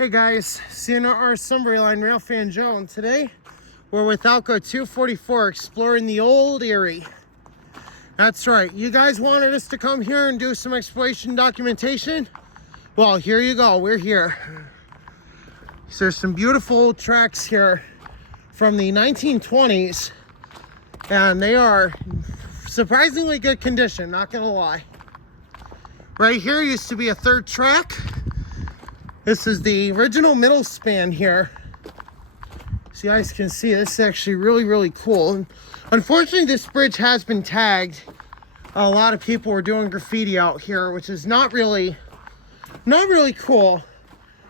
Hey guys, CNR Sunbury Line Rail Fan Joe, and today we're with Avoca 244 exploring the old Erie. That's right, you guys wanted us to come here and do some exploration documentation? Well, here you go, we're here. So there's some beautiful old tracks here from the 1920s, and they are surprisingly good condition, not gonna lie. Right here used to be a third track. This is the original middle span here. So you guys can see this is actually really cool. And unfortunately, this bridge has been tagged. A lot of people were doing graffiti out here, which is not really cool.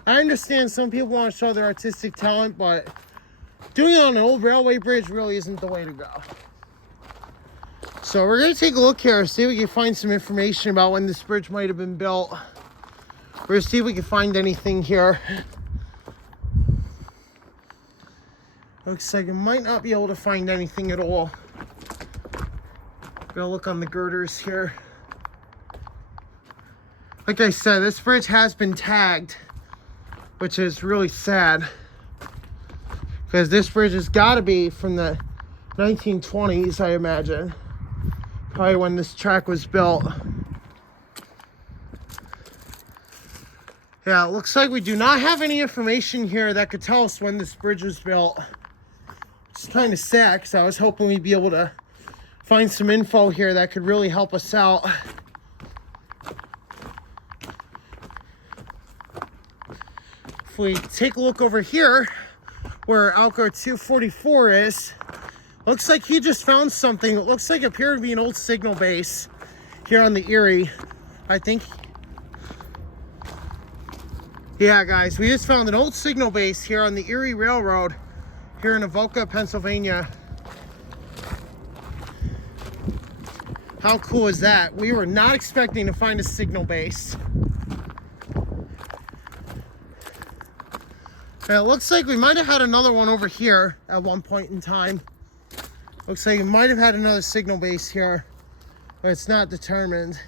I understand some people want to show their artistic talent, but doing it on an old railway bridge really isn't the way to go. So we're going to take a look here, see if we can find some information about when this bridge might have been built. We're going to see if we can find anything here. Looks like I might not be able to find anything at all. Gonna look on the girders here. Like I said, this bridge has been tagged, which is really sad, because this bridge has got to be from the 1920s, I imagine. Probably when this track was built. Yeah, it looks like we do not have any information here that could tell us when this bridge was built. It's kind of sad, because I was hoping we'd be able to find some info here that could really help us out. If we take a look over here, where Avoca 244 is, looks like he just found something that looks like it appeared to be an old signal base here on the Erie, I think. Yeah, guys, we just found an old signal base here on the Erie Railroad here in Avoca, Pennsylvania. How cool is that? We were not expecting to find a signal base. And it looks like we might have had another one over here at one point in time. Looks like we might have had another signal base here, but it's not determined.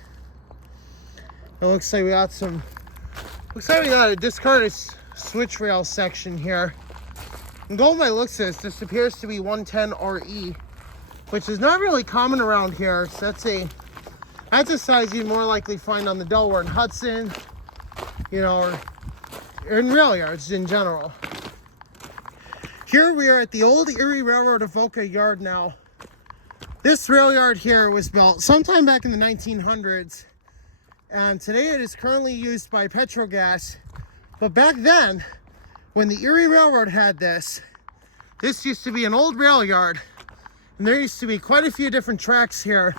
It looks like we got some... Looks like we got a discarded switch rail section here. And going by looks of this appears to be 110 RE, which is not really common around here. So that's a size you'd more likely find on the Delaware and Hudson, you know, or in rail yards in general. Here we are at the old Erie Railroad Avoca yard now. This rail yard here was built sometime back in the 1900s. And today it is currently used by Petrogas. But back then, when the Erie Railroad had this used to be an old rail yard. And there used to be quite a few different tracks here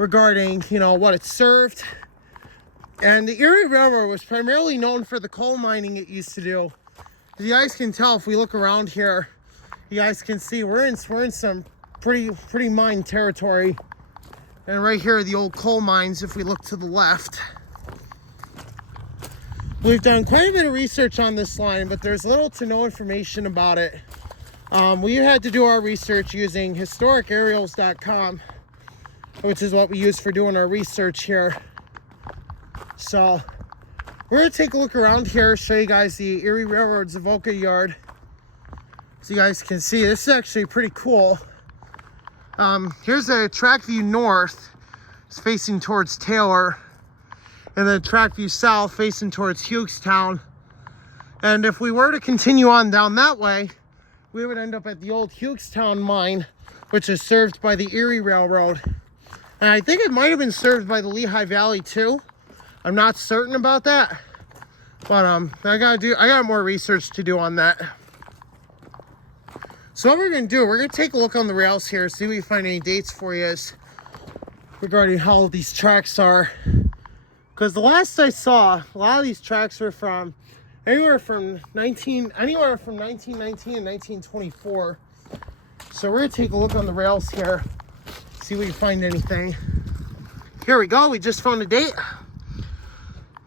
regarding, you know, what it served. And the Erie Railroad was primarily known for the coal mining it used to do. As you guys can tell, if we look around here, you guys can see we're in some pretty mined territory. And right here are the old coal mines if we look to the left. We've done quite a bit of research on this line, but there's little to no information about it. We had to do our research using historicaerials.com, which is what we use for doing our research here. So we're going to take a look around here, show you guys the Erie Railroad's Avoca yard. So you guys can see, this is actually pretty cool. Here's a track view north. It's facing towards Taylor. And then track view south facing towards Hughstown. And if we were to continue on down that way, we would end up at the old Hughstown mine, which is served by the Erie Railroad. And I think it might have been served by the Lehigh Valley too. I'm not certain about that. But I got more research to do on that. So what we're going to do, we're going to take a look on the rails here, see if we can find any dates for you regarding how old these tracks are. Because the last I saw, a lot of these tracks were from anywhere from 1919 and 1924. So we're going to take a look on the rails here, see if we can find anything. Here we go, we just found a date.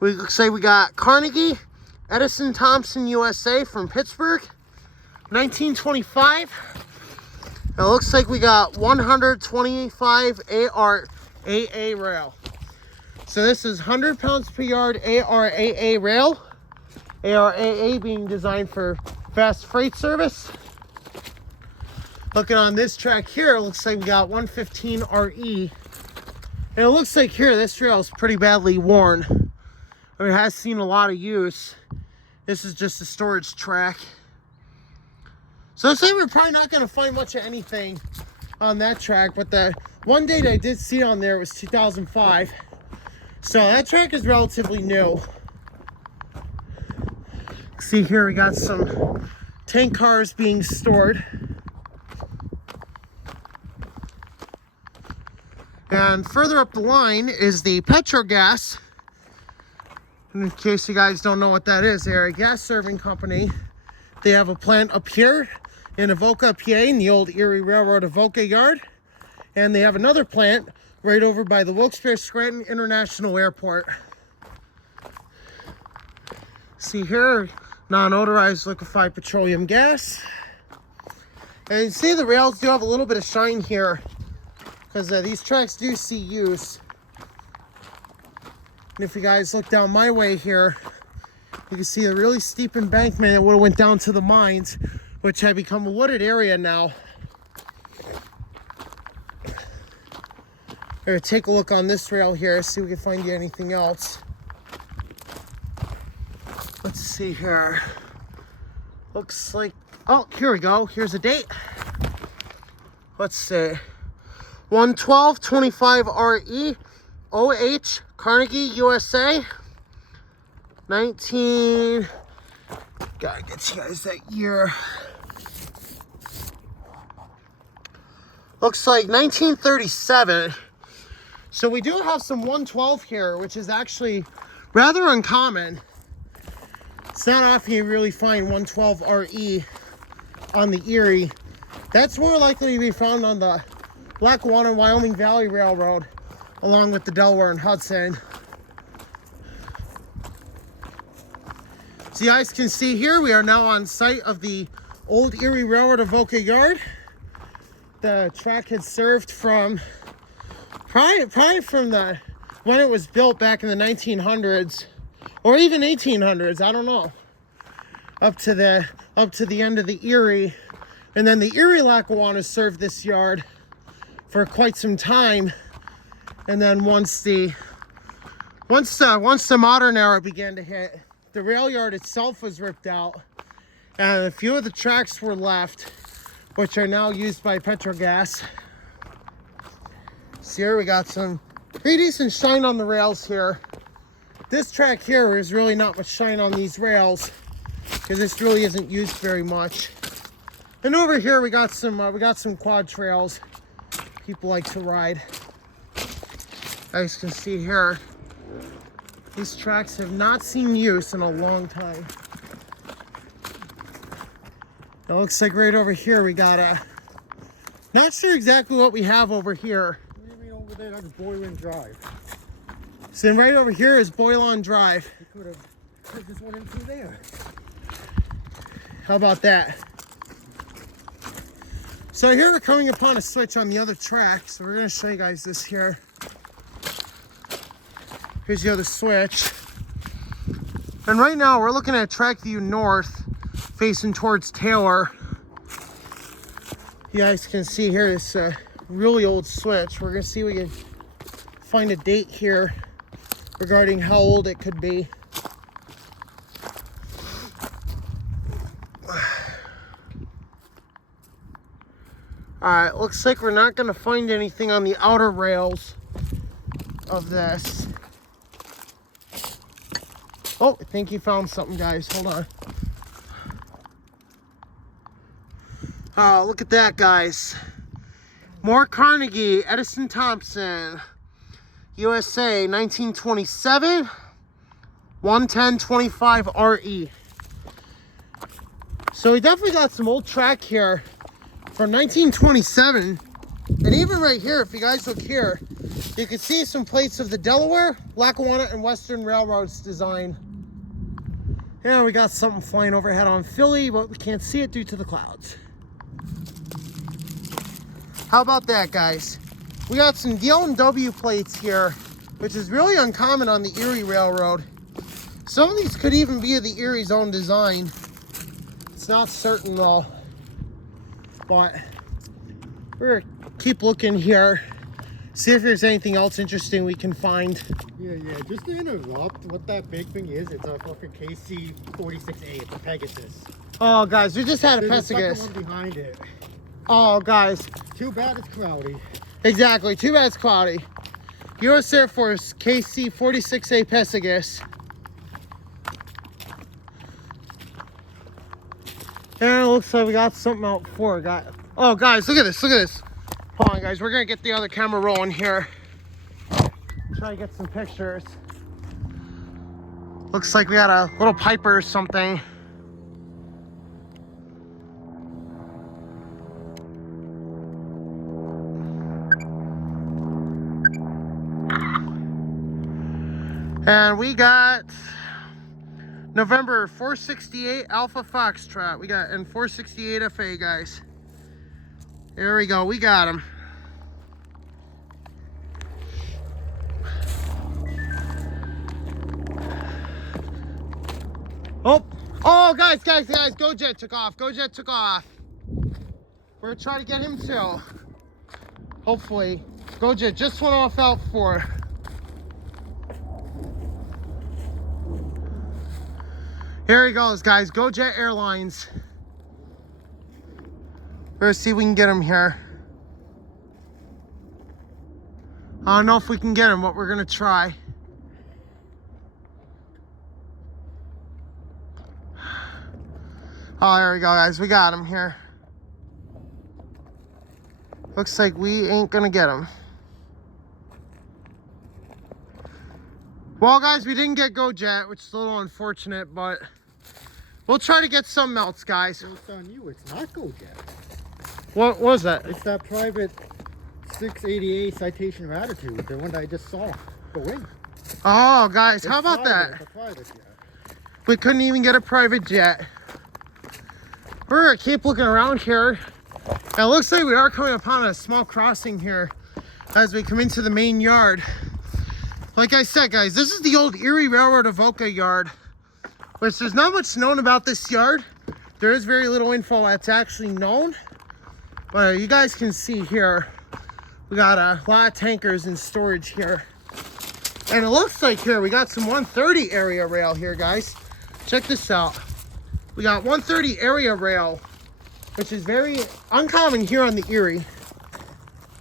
We say we got Carnegie, Edison Thompson, USA from Pittsburgh. 1925. It looks like we got 125 ARAA rail. So this is 100 pounds per yard ARAA rail. ARAA being designed for fast freight service. Looking on this track here, it looks like we got 115 RE. And it looks like here, this rail is pretty badly worn. It has seen a lot of use. This is just a storage track. So I say we're probably not going to find much of anything on that track, but the one date I did see on there was 2005. So that track is relatively new. See here, we got some tank cars being stored. And further up the line is the Petrogas. In case you guys don't know what that is, they're a gas serving company. They have a plant up here in Avoca, PA, in the old Erie Railroad Avoca yard. And they have another plant right over by the Wilkes-Barre-Scranton International Airport. See here, non-odorized liquefied petroleum gas. And you see the rails do have a little bit of shine here, because these tracks do see use. And if you guys look down my way here, you can see a really steep embankment that would have went down to the mines, which had become a wooded area now. We're gonna take a look on this rail here, see if we can find you anything else. Let's see here. Looks like, oh, here we go. Here's a date. Let's see. 112-25 RE, OH, Carnegie, USA. 19, gotta get you guys that year. Looks like 1937. So we do have some 112 here, which is actually rather uncommon. It's not often you really find 112 RE on the Erie. That's more likely to be found on the Lackawanna Wyoming Valley Railroad, along with the Delaware and Hudson. So you guys can see here, we are now on site of the old Erie Railroad Avoca yard. The track had served from probably from the when it was built back in the 1900s or even 1800s, I don't know, up to the end of the Erie. And then the Erie Lackawanna served this yard for quite some time. And then once the modern era began to hit, the rail yard itself was ripped out, and a few of the tracks were left, which are now used by Petrogas. So here we got some pretty decent shine on the rails here. This track here is really not much shine on these rails, because this really isn't used very much. And over here we got some quad trails people like to ride. As you can see here, these tracks have not seen use in a long time. It looks like right over here we got a, not sure exactly what we have over here. What do you mean over there? That's Boylan Drive. So right over here is Boylan Drive. You could have put this one in through there. How about that? So here we're coming upon a switch on the other track. So we're going to show you guys this here. Here's the other switch. And right now we're looking at track view north, facing towards Taylor. You guys can see here this really old switch. We're going to see if we can find a date here regarding how old it could be. Alright, looks like we're not going to find anything on the outer rails of this. Oh, I think you found something, guys. Hold on. Oh, look at that, guys. More Carnegie, Edison Thompson, USA, 1927, 110-25 RE. So we definitely got some old track here from 1927. And even right here, if you guys look here, you can see some plates of the Delaware, Lackawanna, and Western Railroad's design. Yeah, we got something flying overhead on Philly, but we can't see it due to the clouds. How about that, guys? We got some DL&W plates here, which is really uncommon on the Erie Railroad. Some of these could even be the Erie's own design. It's not certain though. But we're gonna keep looking here. See if there's anything else interesting we can find. Yeah, just to interrupt, what that big thing is, it's a fucking KC-46A, it's a Pegasus. Oh, guys, we just had a There's Pegasus. a second one behind it. Oh, guys. Too bad it's cloudy. Exactly, too bad it's cloudy. U.S. Air Force KC-46A Pegasus. And it looks like we got something out for it. Oh, guys, look at this, look at this. Hold on, guys, we're gonna get the other camera rolling here. Try to get some pictures. Looks like we got a little Piper or something. And we got November 468 Alpha Foxtrot. We got in 468 FA, guys. There we go. We got him. Oh, guys. GoJet took off. GoJet took off. We're trying to get him too. Hopefully. GoJet just went off out for. Here he goes, guys. GoJet Airlines. Let's see if we can get him here. I don't know if we can get him, but we're gonna try. Oh, there we go, guys. We got him here. Looks like we ain't gonna get him. Well, guys, we didn't get GoJet, which is a little unfortunate, but we'll try to get something else, guys. It's on you. It's not GoJet. What was that? It's that private 688 Citation of Attitude, the one that I just saw go in. Oh, guys, how about private, that? It's a private jet. We couldn't even get a private jet. We're gonna keep looking around here. And it looks like we are coming upon a small crossing here as we come into the main yard. Like I said, guys, this is the old Erie Railroad Avoca yard, which there's not much known about this yard. There is very little info that's actually known. But you guys can see here, we got a lot of tankers in storage here. And it looks like here, we got some 130 area rail here, guys. Check this out. We got 130 area rail, which is very uncommon here on the Erie.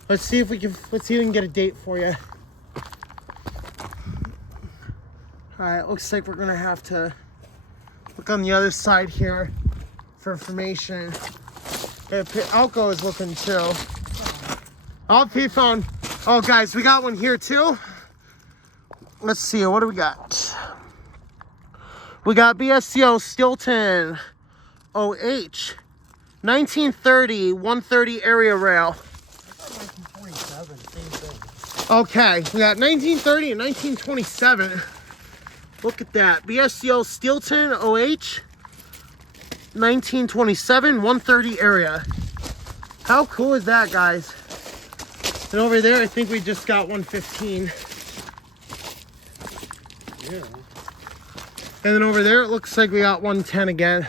Let's see if we can get a date for you. All right, looks like we're gonna have to look on the other side here for information. Alco is looking too. Oh, P-phone. Oh, guys, we got one here too. Let's see, what do we got? We got BSCO Stilton OH 1930 130 area rail. 1927, same thing. Okay, we got 1930 and 1927. Look at that. BSCO Stilton OH 1927 130 area. How cool is that, guys? And over there, I think we just got 115. Yeah. And then over there, it looks like we got 110 again.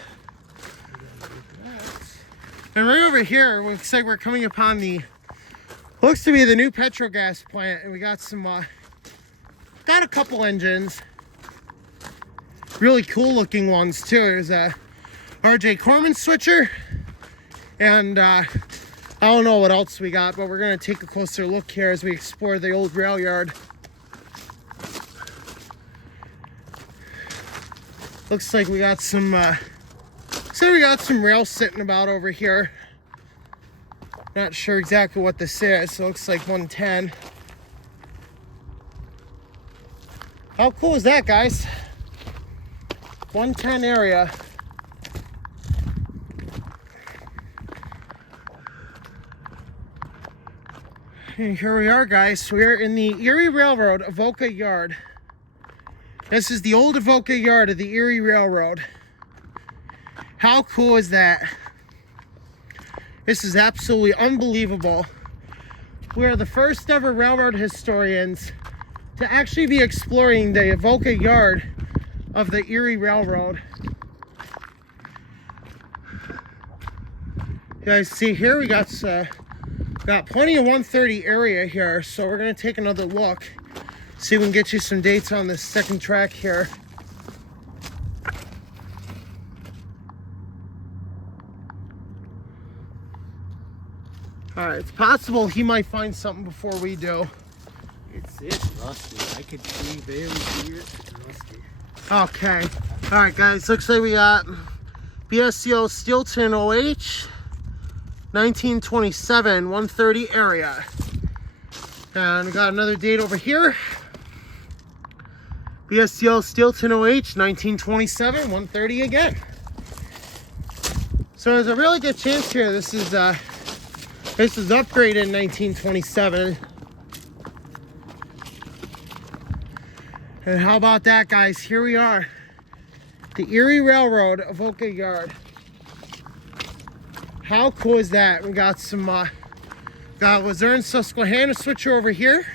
And right over here, it looks like we're coming upon looks to be the new Petrogas plant. And we got got a couple engines. Really cool looking ones too. There's a RJ Corman switcher. And I don't know what else we got, but we're gonna take a closer look here as we explore the old rail yard. Looks like we got some rail sitting about over here. Not sure exactly what this is. So it looks like 110. How cool is that, guys? 110 area. And here we are, guys. We're in the Erie Railroad Avoca Yard. This is the old Avoca yard of the Erie Railroad. How cool is that? This is absolutely unbelievable. We are the first ever railroad historians to actually be exploring the Avoca yard of the Erie Railroad. You guys see here, we got plenty of 130 area here, so we're gonna take another look, see if we can get you some dates on this second track here. All right, it's possible he might find something before we do. It's rusty. I could see very weird and rusty. Okay. All right, guys. Looks like we got BSCO Steelton OH 1927 130 area. And we got another date over here. BSCO Steelton OH 1927 130 again. So there's a really good chance here. This is upgraded in 1927. And how about that, guys? Here we are. The Erie Railroad, Avoca Yard. How cool is that? We got some, got Luzerne, Susquehanna switcher over here.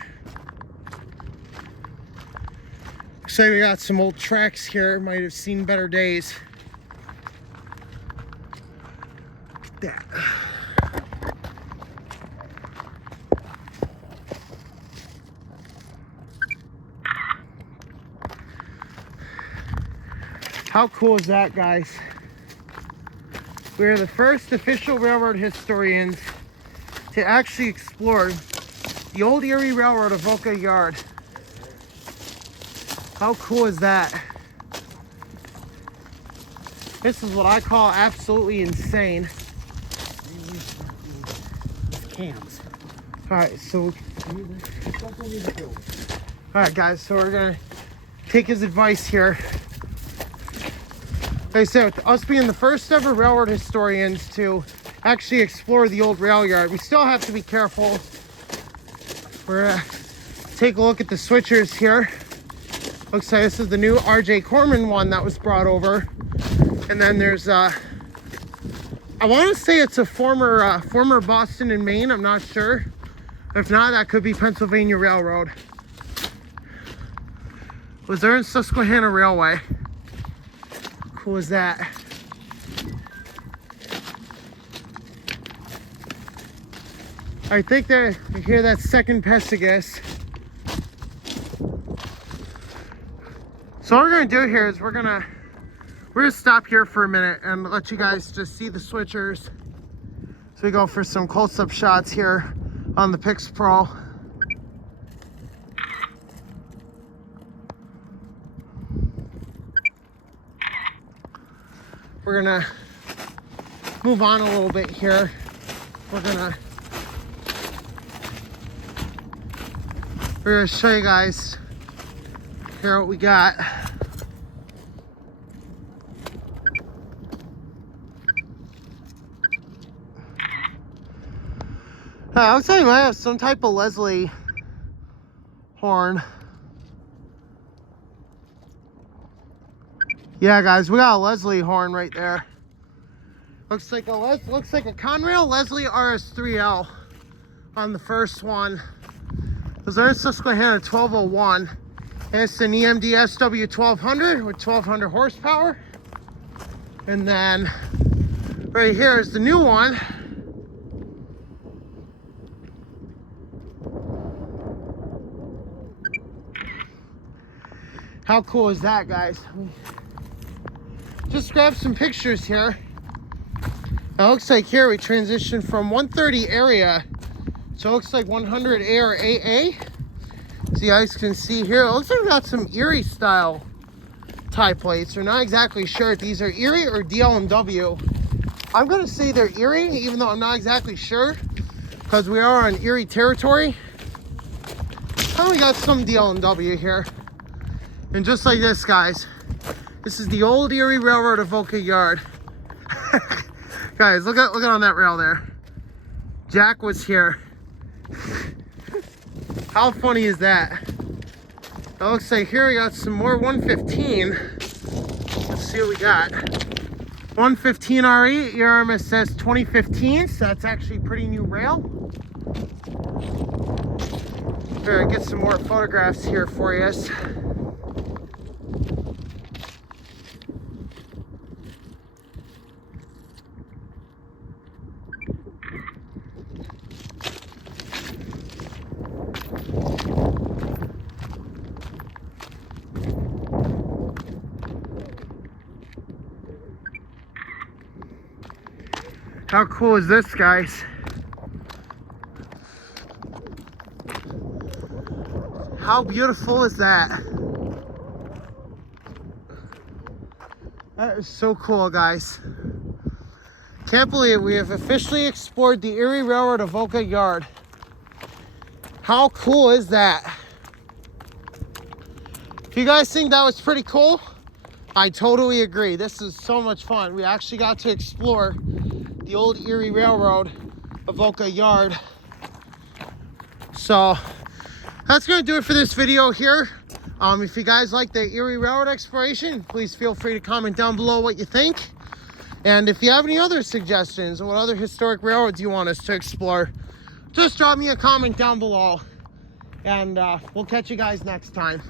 Looks like we got some old tracks here. Might have seen better days. Look at that. How cool is that, guys? We are the first official railroad historians to actually explore the old Erie Railroad of Avoca Yard. How cool is that? This is what I call absolutely insane. Cams. Alright, so alright guys, so we're gonna take his advice here. Like I said, with us being the first ever railroad historians to actually explore the old rail yard, we still have to be careful. We're gonna take a look at the switchers here. Looks like this is the new R.J. Corman one that was brought over. And then there's, I want to say it's a former Boston and Maine, I'm not sure. If not, that could be Pennsylvania Railroad. Luzerne, Susquehanna Railway. Cool is that? I think that you hear that second Pessagus. So what we're gonna do here is we're gonna stop here for a minute and let you guys just see the switchers. So we go for some close-up shots here on the Pix Pro. We're gonna move on a little bit here. We're gonna show you guys here what we got. Looks like we might have some type of Leslie horn. Yeah, guys, we got a Leslie horn right there. Looks like a Conrail Leslie RS3L on the first one. Luzerne, Susquehanna 1201. And it's an EMD SW1200 with 1200 horsepower. And then right here is the new one. How cool is that, guys? Just grab some pictures here. Now, it looks like here we transitioned from 130 area, so it looks like 100 A or AA. So you guys can see here, it looks like we got some Erie style tie plates. We're not exactly sure if these are Erie or DL&W. I'm gonna say they're Erie, even though I'm not exactly sure, because we are on Erie territory. And we got some DL&W here. And just like this, guys, this is the old Erie Railroad of Avoca Yard. Guys, look at on that rail there. Jack was here. How funny is that? It looks like here we got some more 115. Let's see what we got. 115 RE, ERMS says 2015, so that's actually pretty new rail. Here, get some more photographs here for you. How cool is this, guys? How beautiful is that? That is so cool, guys. Can't believe we have officially explored the Erie Railroad Avoca Yard. How cool is that? If you guys think that was pretty cool, I totally agree. This is so much fun. We actually got to explore the old Erie Railroad Avoca Yard. So that's gonna do it for this video here. If you guys like the Erie Railroad exploration, please feel free to comment down below what you think. And if you have any other suggestions or what other historic railroads you want us to explore, just drop me a comment down below. And we'll catch you guys next time.